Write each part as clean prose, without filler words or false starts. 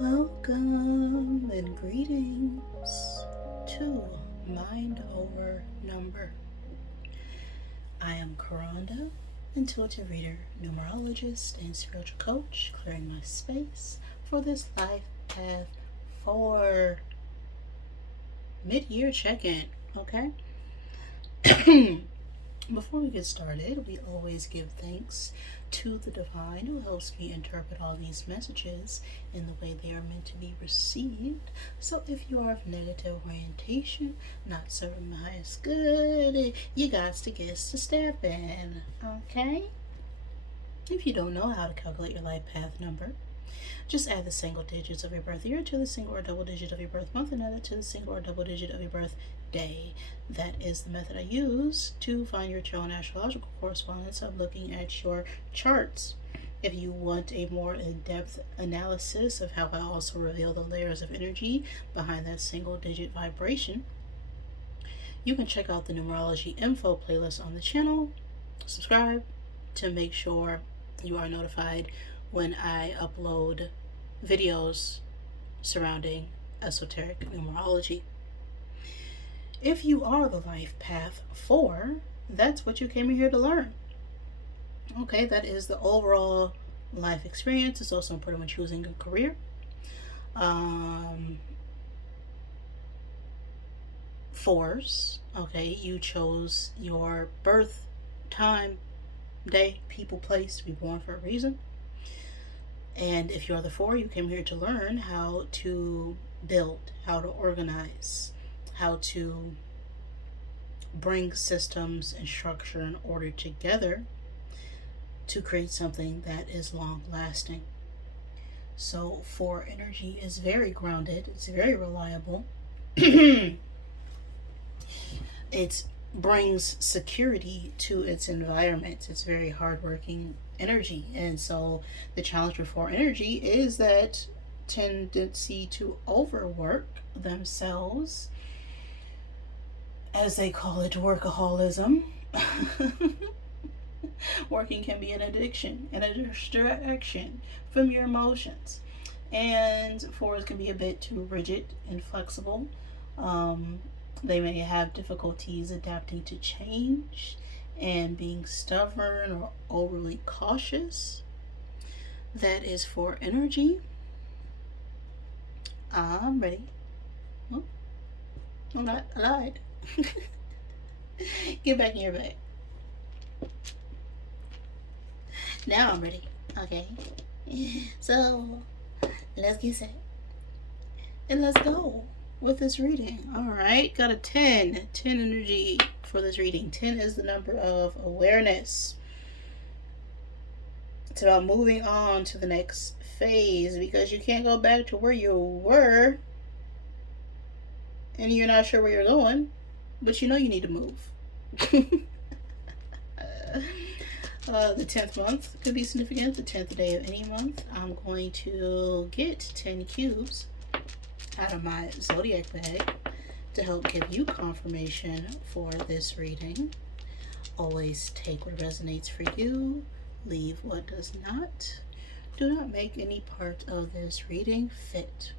Welcome and greetings to Mind Over Number. I am Karanda, intuitive reader, numerologist, and spiritual coach, clearing my space for this life path for mid-year check-in. Okay. Before we get started, we always give thanks to the divine who helps me interpret all these messages in the way they are meant to be received. So if you are of negative orientation, not serving my highest good, you got to get to step in, okay? If you don't know how to calculate your life path number, just add the single digits of your birth year to the single or double digit of your birth month and add it to the single or double digit of your birth day. That is the method I use to find your true and astrological correspondence of looking at your charts. If you want a more in-depth analysis of how I also reveal the layers of energy behind that single digit vibration, you can check out the Numerology info playlist on the channel. Subscribe to make sure you are notified when I upload videos surrounding esoteric numerology. If you are the life path 4, that's what you came here to learn. Okay, that is the overall life experience. It's also important when choosing a career. Fours, okay, you chose your birth, time, day, people, place to be born for a reason. And if you're the 4, you came here to learn how to build, how to organize, how to bring systems and structure and order together to create something that is long lasting. So 4 energy is very grounded, it's very reliable. It brings security to its environment. It's very hardworking energy. And so the challenge with 4 energy is that tendency to overwork themselves, as they call it, workaholism. Working can be an addiction and a distraction from your emotions. And 4s can be a bit too rigid and flexible. They may have difficulties adapting to change and being stubborn or overly cautious. That is 4 energy. I'm ready. Oh, I'm not. I lied. Get back in your bag. Now I'm ready. Okay. So let's get set. And let's go with this reading. Alright, got a 10 energy for this reading. 10 is the number of awareness. It's about moving on to the next phase, because you can't go back to where you were and you're not sure where you're going, but you know you need to move. The 10th month could be significant, the 10th day of any month. I'm going to get 10 cubes out of my zodiac bag to help give you confirmation for this reading. Always take what resonates for you, leave what does not. Do not make any part of this reading fit.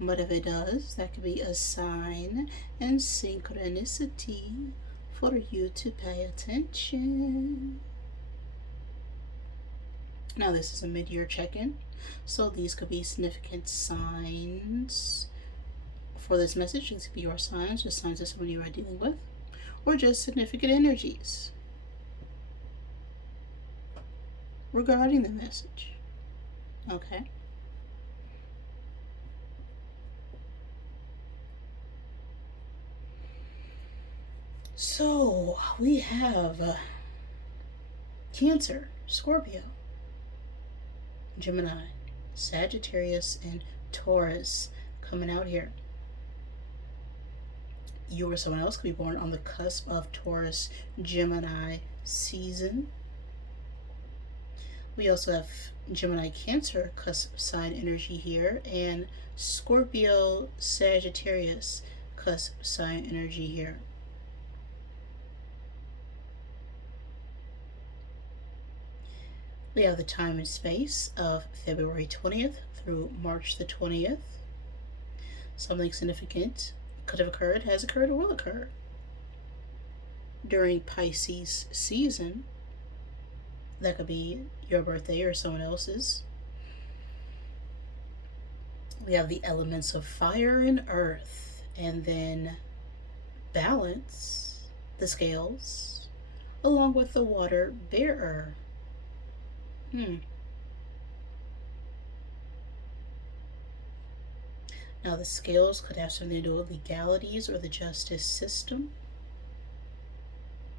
But if it does, that could be a sign and synchronicity for you to pay attention. Now, this is a mid-year check-in, so these could be significant signs for this message. These could be your signs, just signs of someone you are dealing with, or just significant energies regarding the message. Okay. So we have Cancer, Scorpio, Gemini, Sagittarius, and Taurus coming out here. You or someone else could be born on the cusp of Taurus, Gemini season. We also have Gemini, Cancer cusp sign energy here, and Scorpio, Sagittarius cusp sign energy here. We have the time and space of February 20th through March the 20th. Something significant could have occurred, has occurred, or will occur during Pisces season. That could be your birthday or someone else's. We have the elements of fire and earth, and then balance, the scales, along with the water bearer. Now, the scales could have something to do with legalities or the justice system.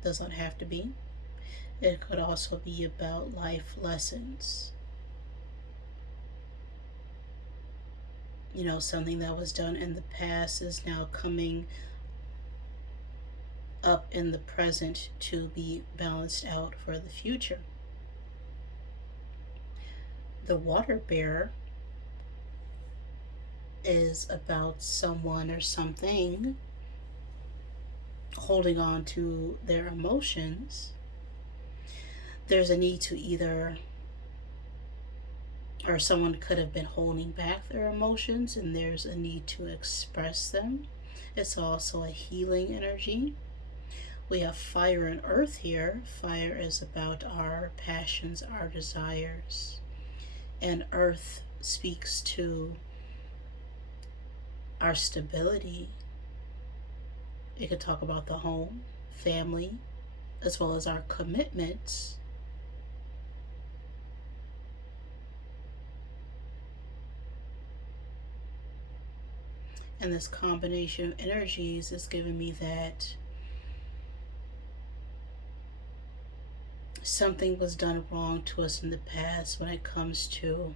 Does not have to be. It could also be about life lessons. Something that was done in the past is now coming up in the present to be balanced out for the future. The water bearer is about someone or something holding on to their emotions. There's a need to either, or someone could have been holding back their emotions and there's a need to express them. It's also a healing energy. We have fire and earth here. Fire is about our passions, our desires. And earth speaks to our stability. It could talk about the home, family, as well as our commitments. And this combination of energies is giving me that something was done wrong to us in the past when it comes to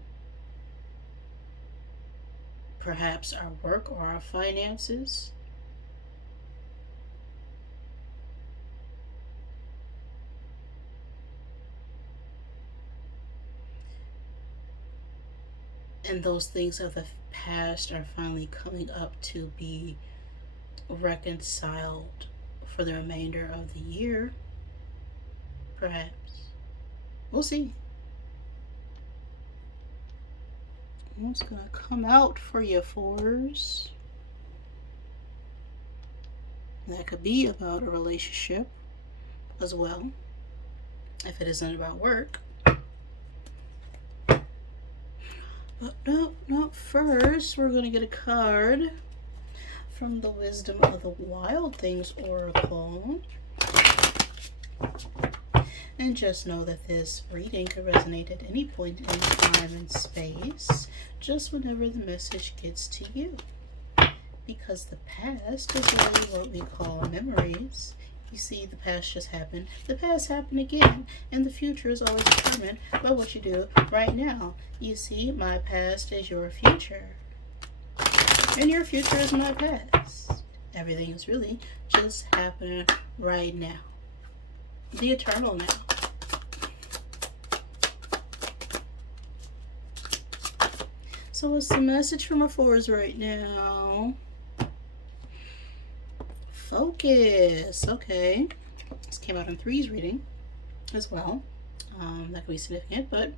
perhaps our work or our finances. And those things of the past are finally coming up to be reconciled for the remainder of the year. Perhaps. We'll see. What's going to come out for you, fours? That could be about a relationship as well, if it isn't about work. But no, first we're going to get a card from the Wisdom of the Wild Things Oracle. And just know that this reading could resonate at any point in time and space, just whenever the message gets to you. Because the past is really what we call memories. You see, the past just happened. The past happened again. And the future is always determined by what you do right now. You see, my past is your future. And your future is my past. Everything is really just happening right now. The eternal now. So what's the message from our fours right now? Focus. Okay. This came out in threes reading as well. That could be significant, but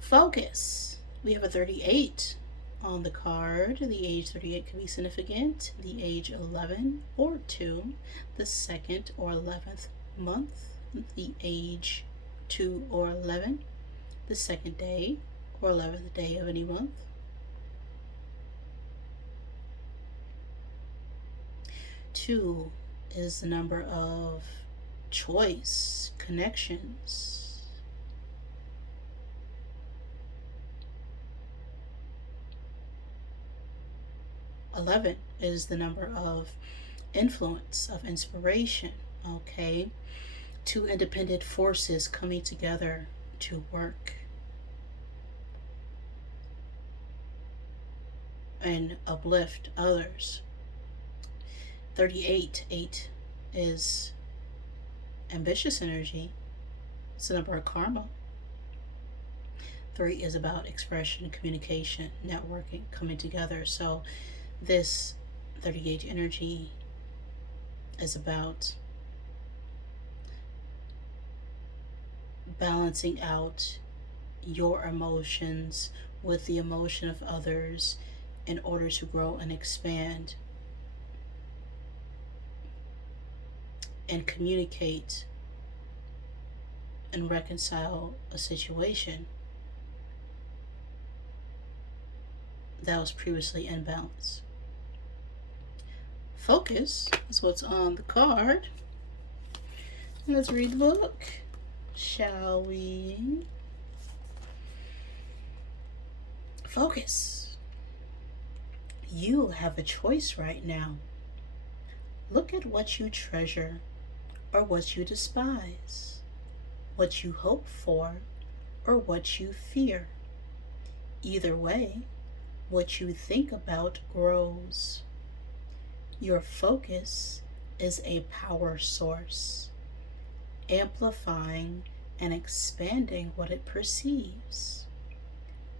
focus. We have a 38 on the card. The age 38 could be significant. The age 11 or 2. The 2nd or 11th month. The age 2 or 11. The 2nd day or 11th day of any month. Two is the number of choice, connections. Eleven is the number of influence, of inspiration. Okay, two independent forces coming together to work and uplift others. 38, 8 is ambitious energy. It's the number of karma. 3 is about expression, communication, networking, coming together. So this 38 energy is about balancing out your emotions with the emotion of others in order to grow and expand and communicate and reconcile a situation that was previously in balance. Focus is what's on the card. Let's read the book, shall we? Focus. You have a choice right now. Look at what you treasure or what you despise, what you hope for or what you fear. Either way, what you think about grows. Your focus is a power source, amplifying and expanding what it perceives.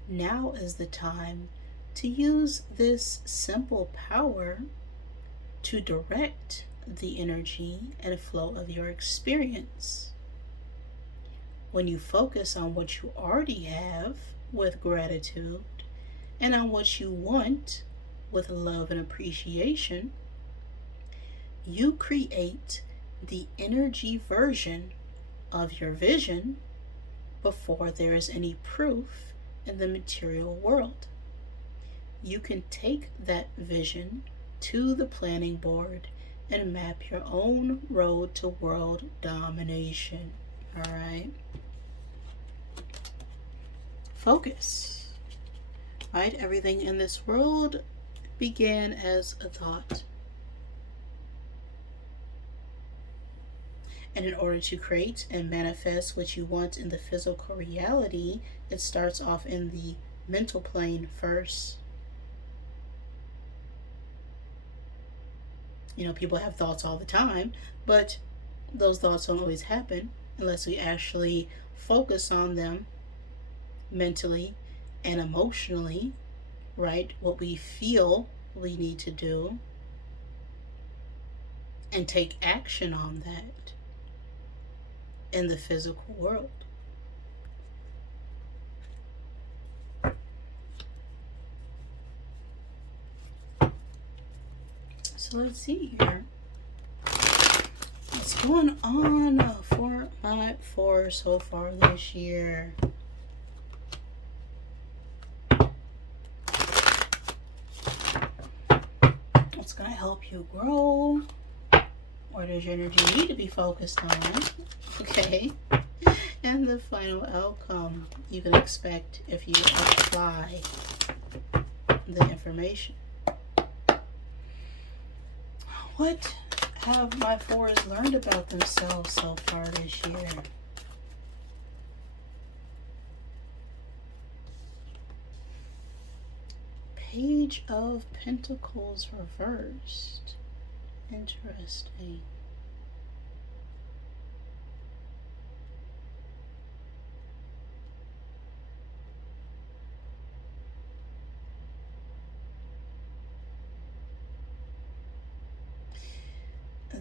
Now is the time to use this simple power to direct the energy and flow of your experience. When you focus on what you already have with gratitude and on what you want with love and appreciation, you create the energy version of your vision before there is any proof in the material world. You can take that vision to the planning board and map your own road to world domination. All right? Focus. Right? Everything in this world began as a thought. And in order to create and manifest what you want in the physical reality, it starts off in the mental plane first. You know, people have thoughts all the time, but those thoughts don't always happen unless we actually focus on them mentally and emotionally, right? What we feel we need to do and take action on that in the physical world. So let's see here. What's going on for so far this year? What's going to help you grow? Where does your energy need to be focused on? Okay. And the final outcome you can expect if you apply the information. What have my fours learned about themselves so far this year? Page of Pentacles reversed. Interesting.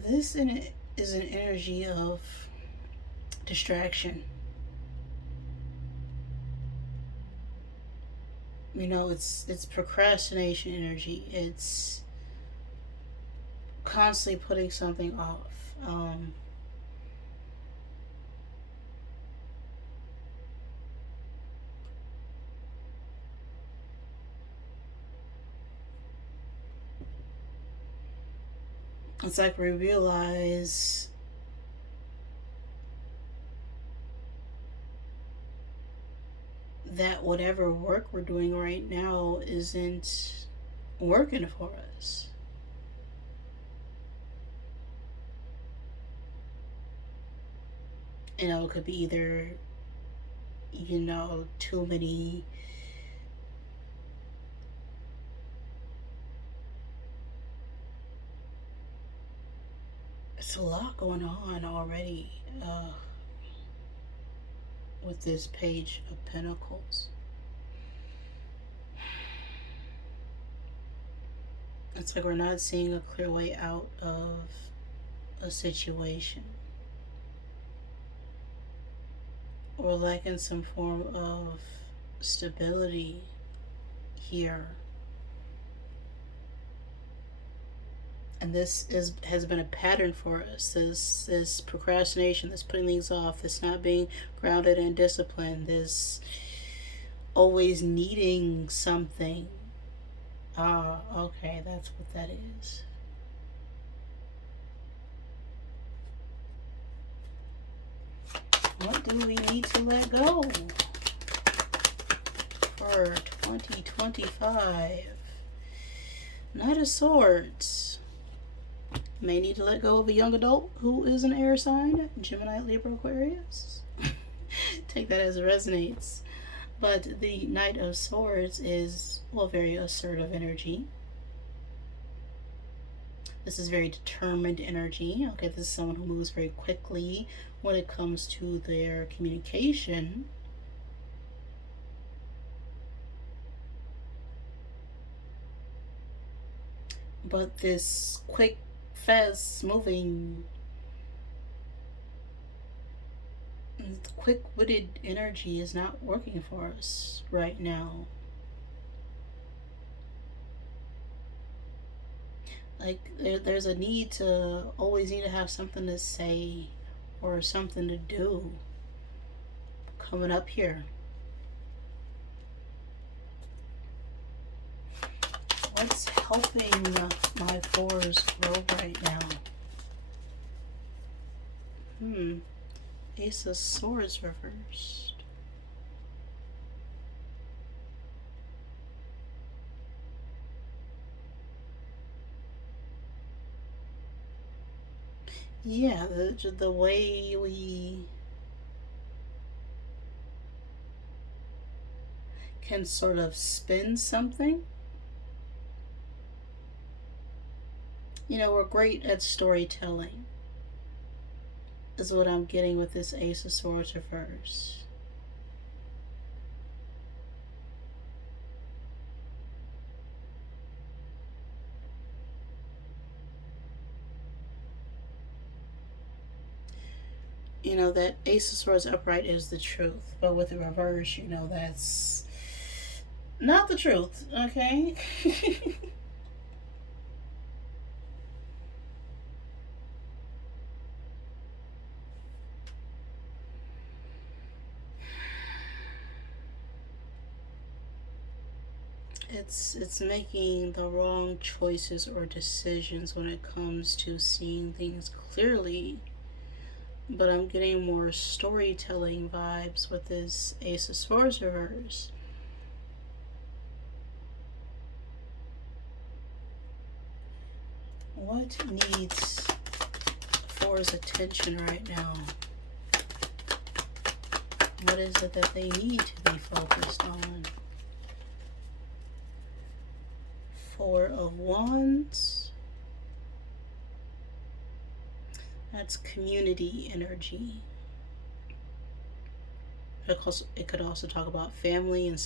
This is an energy of distraction. You know, it's procrastination energy. It's constantly putting something off. It's like we realize that whatever work we're doing right now isn't working for us. You know, it could be either, you know, too many it's a lot going on already with this Page of Pentacles. It's like we're not seeing a clear way out of a situation. or lacking some form of stability here. And this has been a pattern for us. This procrastination, this putting things off, this not being grounded and disciplined, this always needing something. Ah, okay, that's what that is. What do we need to let go for 2025? Knight of Swords. May need to let go of a young adult who is an air sign, Gemini, Libra, Aquarius. Take that as it resonates. But the Knight of Swords is, well, very assertive energy. This is very determined energy. Okay, this is someone who moves very quickly when it comes to their communication. But this quick, fast moving, quick-witted energy is not working for us right now. Like, there's a need to always need to have something to say or something to do coming up here. What's helping my fours grow right now? Ace of Swords reversed. Yeah, the way we can sort of spin something. You know, we're great at storytelling, is what I'm getting with this Ace of Swords reverse. You know, that Ace of Swords upright is the truth, but with the reverse, you know, that's not the truth, okay? It's making the wrong choices or decisions when it comes to seeing things clearly. But I'm getting more storytelling vibes with this Ace of Swords reverse. What needs Four's attention right now? What is it that they need to be focused on? Four of Wands. That's community energy. It could also talk about family and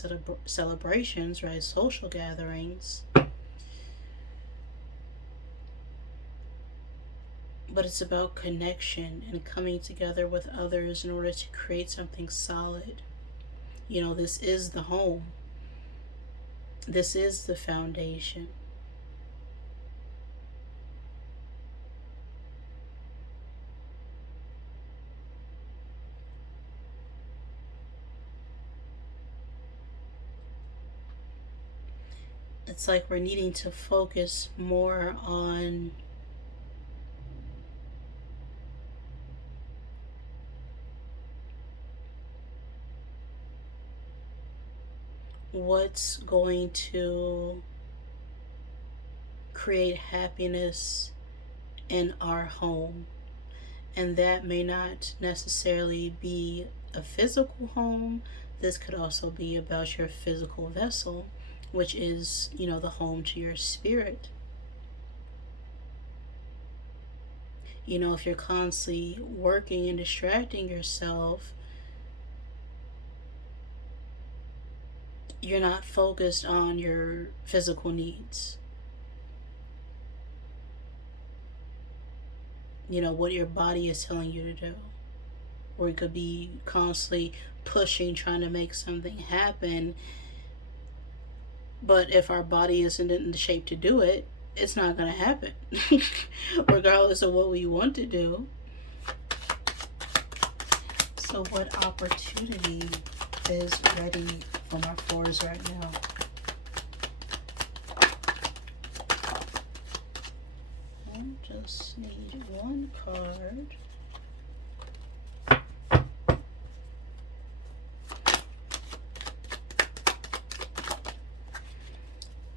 celebrations, right? Social gatherings. But it's about connection and coming together with others in order to create something solid. You know, this is the home. This is the foundation. It's like we're needing to focus more on what's going to create happiness in our home. And that may not necessarily be a physical home. This could also be about your physical vessel, which is, you know, the home to your spirit. You know, if you're constantly working and distracting yourself, you're not focused on your physical needs. You know, what your body is telling you to do. or we could be constantly pushing, trying to make something happen. But if our body isn't in the shape to do it, it's not going to happen, regardless of what we want to do. So what opportunity is ready for my fours right now? I just need one card.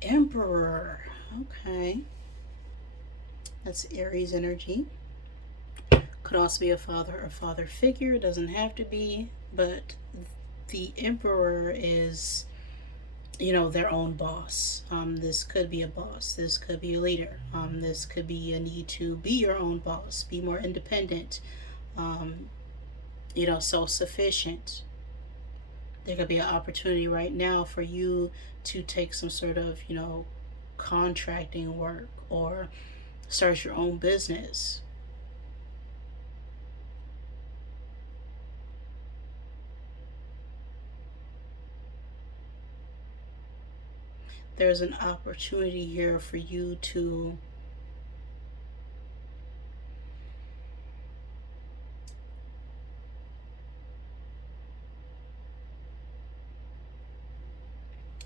Emperor. Okay. That's Aries energy. Could also be a father or father figure. It doesn't have to be. But the Emperor is, their own boss. This could be a boss. This could be a leader. This could be a need to be your own boss. Be more independent. Self-sufficient. There could be an opportunity right now for you to take some sort of, contracting work or start your own business. There's an opportunity here for you to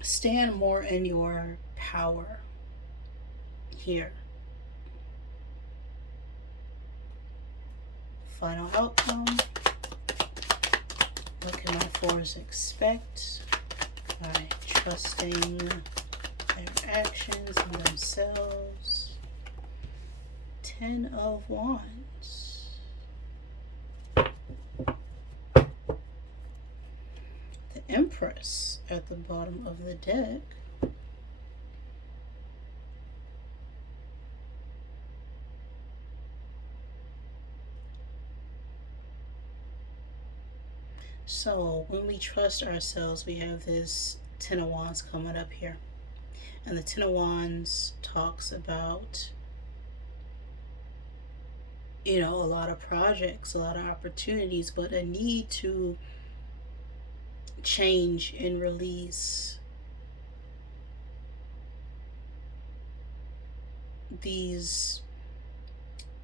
stand more in your power here. Final outcome. What can my fours expect by trusting their actions and themselves? 10 of Wands. The Empress at the bottom of the deck. So when we trust ourselves, we have this 10 of Wands coming up here. And the 10 of Wands talks about, a lot of projects, a lot of opportunities, but a need to change and release these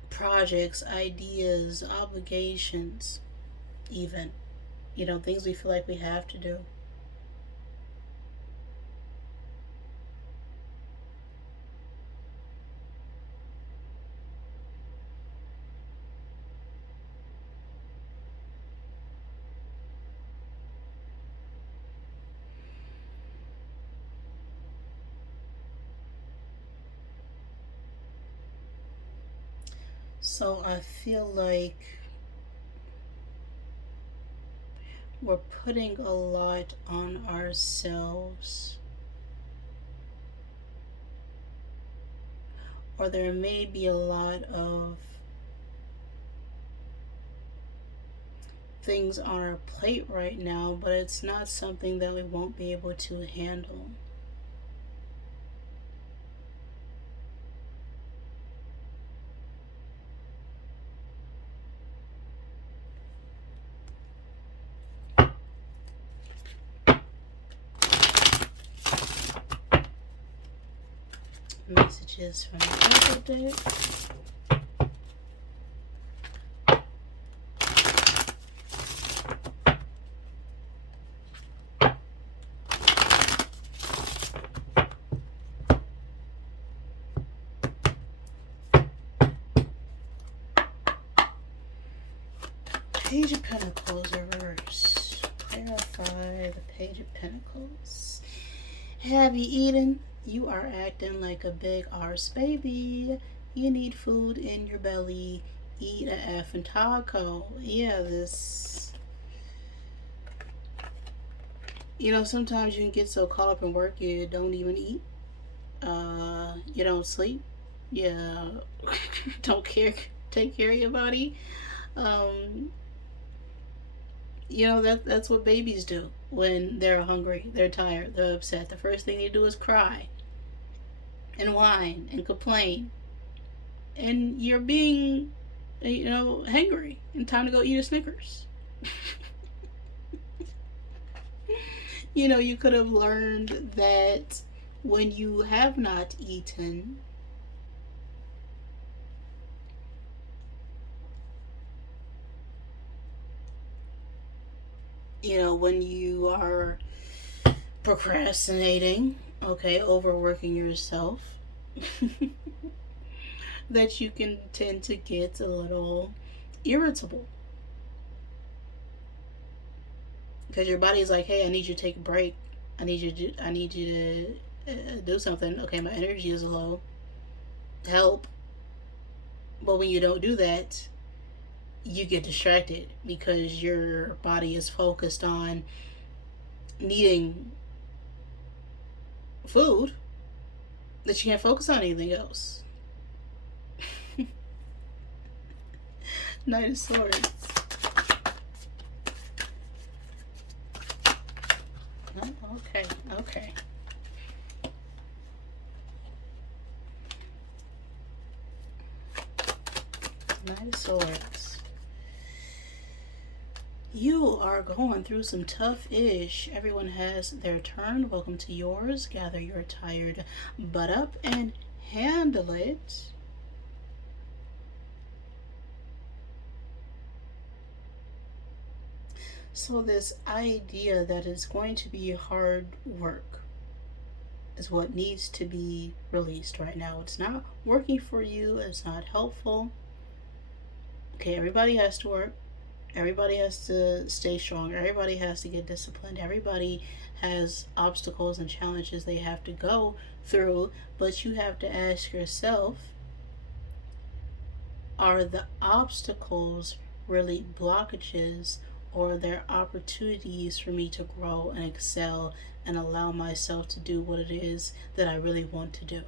projects, ideas, obligations, even, things we feel like we have to do. So I feel like we're putting a lot on ourselves, or there may be a lot of things on our plate right now, but it's not something that we won't be able to handle. Messages from the other deck. Page of Pentacles reverse. Clarify the Page of Pentacles. Have you eaten? You are acting like a big arse baby. You need food in your belly. Eat a effing taco. Yeah, this. Sometimes you can get so caught up in work you don't even eat. You don't sleep. You don't take care of your body. That's what babies do when they're hungry, they're tired, they're upset. The first thing they do is cry and whine and complain. And you're being, hangry and time to go eat a Snickers. You could have learned that when you have not eaten, when you are procrastinating, okay, overworking yourself, that you can tend to get a little irritable because your body's like, "Hey, I need you to take a break. I need you to do something." Okay, my energy is low. Help. But when you don't do that, you get distracted because your body is focused on needing food that you can't focus on anything else. Knight of Swords. Oh, okay, okay. Knight of Swords. You are going through some tough ish. Everyone has their turn. Welcome to yours. Gather your tired butt up and handle it. So, this idea that it's going to be hard work is what needs to be released right now. It's not working for you, it's not helpful. Okay, everybody has to work. Everybody has to stay strong. Everybody has to get disciplined. Everybody has obstacles and challenges they have to go through. But you have to ask yourself, are the obstacles really blockages, or are there opportunities for me to grow and excel and allow myself to do what it is that I really want to do?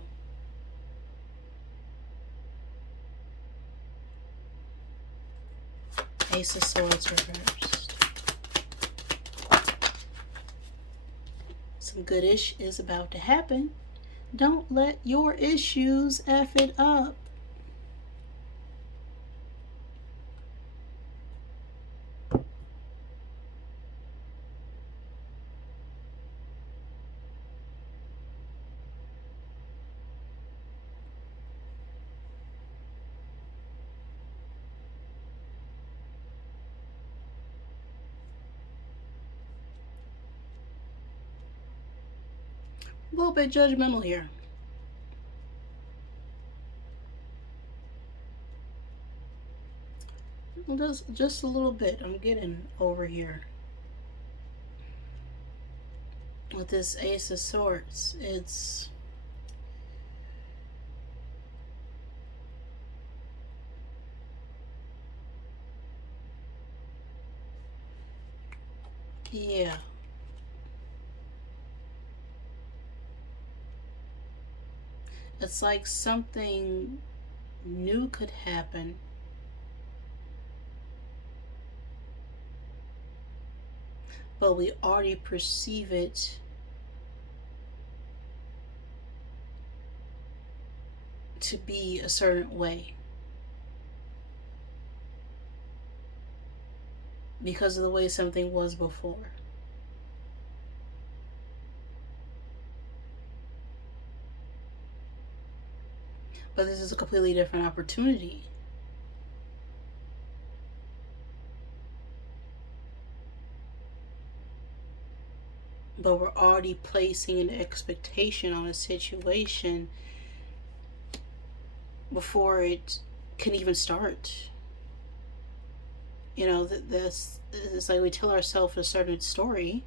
Ace of Swords reversed. Some good-ish is about to happen. Don't let your issues F it up. A little bit judgmental here. Just a little bit. I'm getting over here. With this Ace of Swords, it's yeah. It's like something new could happen, but we already perceive it to be a certain way because of the way something was before. But this is a completely different opportunity. But we're already placing an expectation on a situation before it can even start. This it's like we tell ourselves a certain story,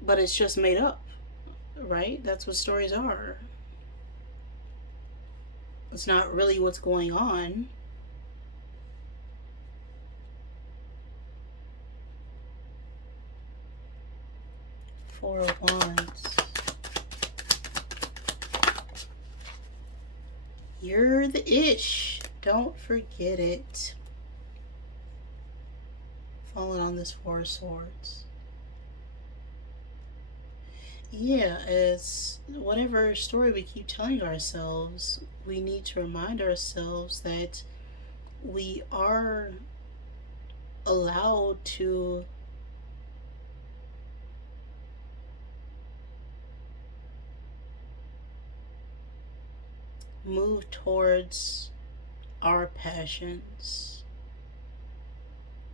but it's just made up, right? That's what stories are. It's not really what's going on. Four of Wands. You're the ish. Don't forget it. Falling on this Four of Swords. Yeah, it's whatever story we keep telling ourselves, we need to remind ourselves that we are allowed to move towards our passions.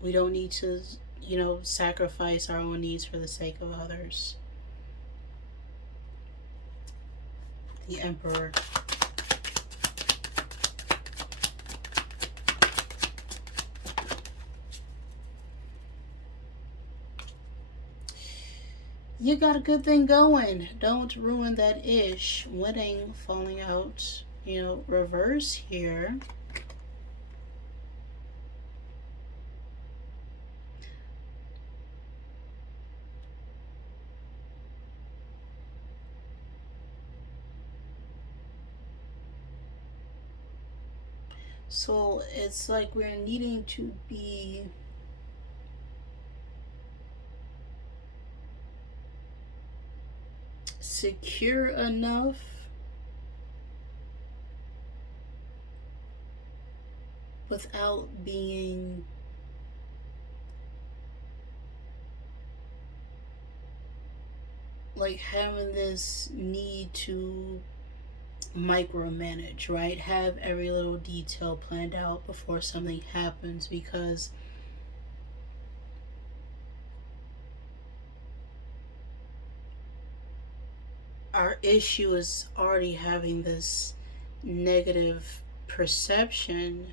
We don't need to, sacrifice our own needs for the sake of others. The Emperor. You got a good thing going. Don't ruin that ish. Wedding falling out, reverse here. So it's like we're needing to be secure enough without being like having this need to micromanage, right? Have every little detail planned out before something happens, because our issue is already having this negative perception.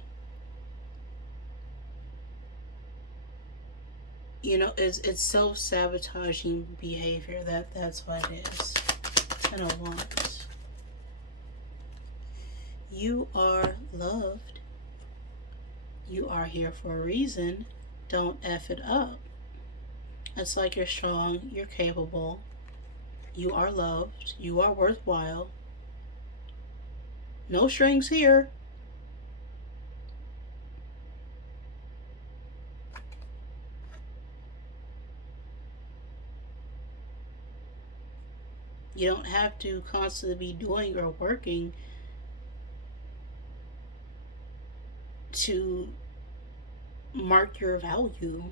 It's self-sabotaging behavior. That's what it is. And a want. You are loved. You are here for a reason. Don't F it up. It's like you're strong, you're capable, you are loved, you are worthwhile. No strings here. You don't have to constantly be doing or working to mark your value.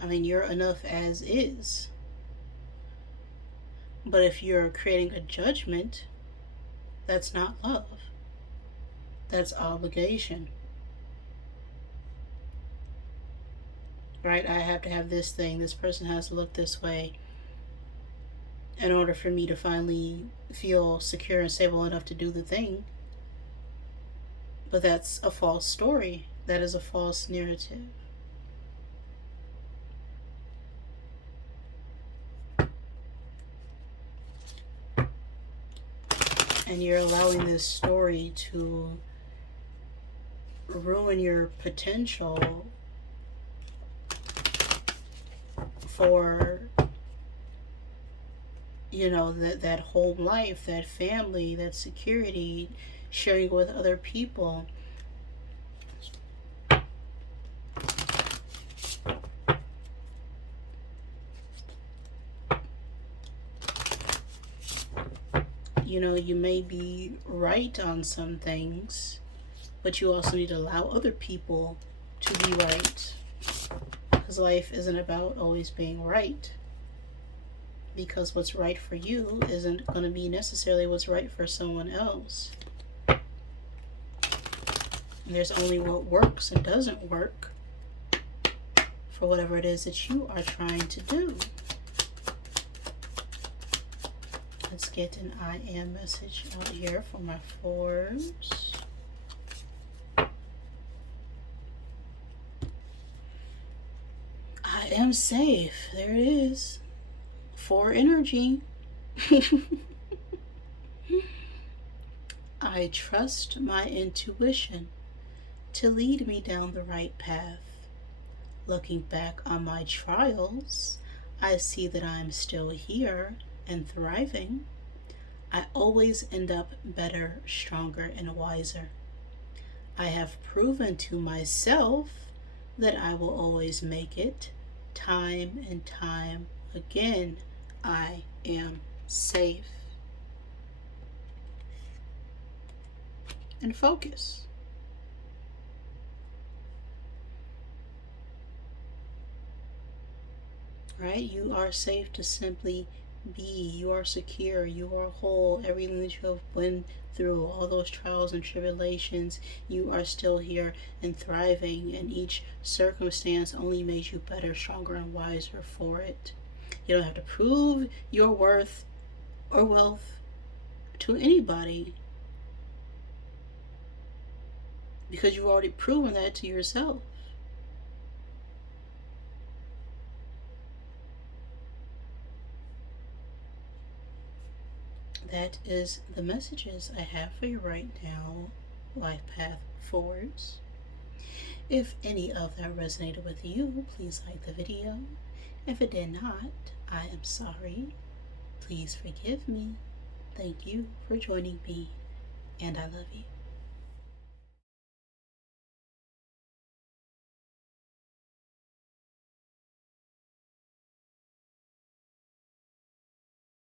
I mean, you're enough as is. But if you're creating a judgment, that's not love. That's obligation. Right? I have to have this thing. This person has to look this way in order for me to finally feel secure and stable enough to do the thing. But that's a false story. That is a false narrative. And you're allowing this story to ruin your potential for, that home life, that family, that security, sharing with other people. You may be right on some things, but you also need to allow other people to be right. Because life isn't about always being right. Because what's right for you isn't going to be necessarily what's right for someone else. And there's only what works and doesn't work for whatever it is that you are trying to do. Let's get an I am message out here for my fours. I am safe. There it is. 4 energy. I trust my intuition to lead me down the right path. Looking back on my trials, I see that I'm still here and thriving. I always end up better, stronger, and wiser. I have proven to myself that I will always make it. Time and time again, I am safe. and focus. Right? You are safe to simply be. You are secure. You are whole. Everything that you have been through, all those trials and tribulations, you are still here and thriving. And each circumstance only makes you better, stronger, and wiser for it. You don't have to prove your worth or wealth to anybody because you've already proven that to yourself. That is the messages I have for you right now, Life Path Forwards. If any of that resonated with you, please like the video. If it did not, I am sorry. Please forgive me. Thank you for joining me, and I love you.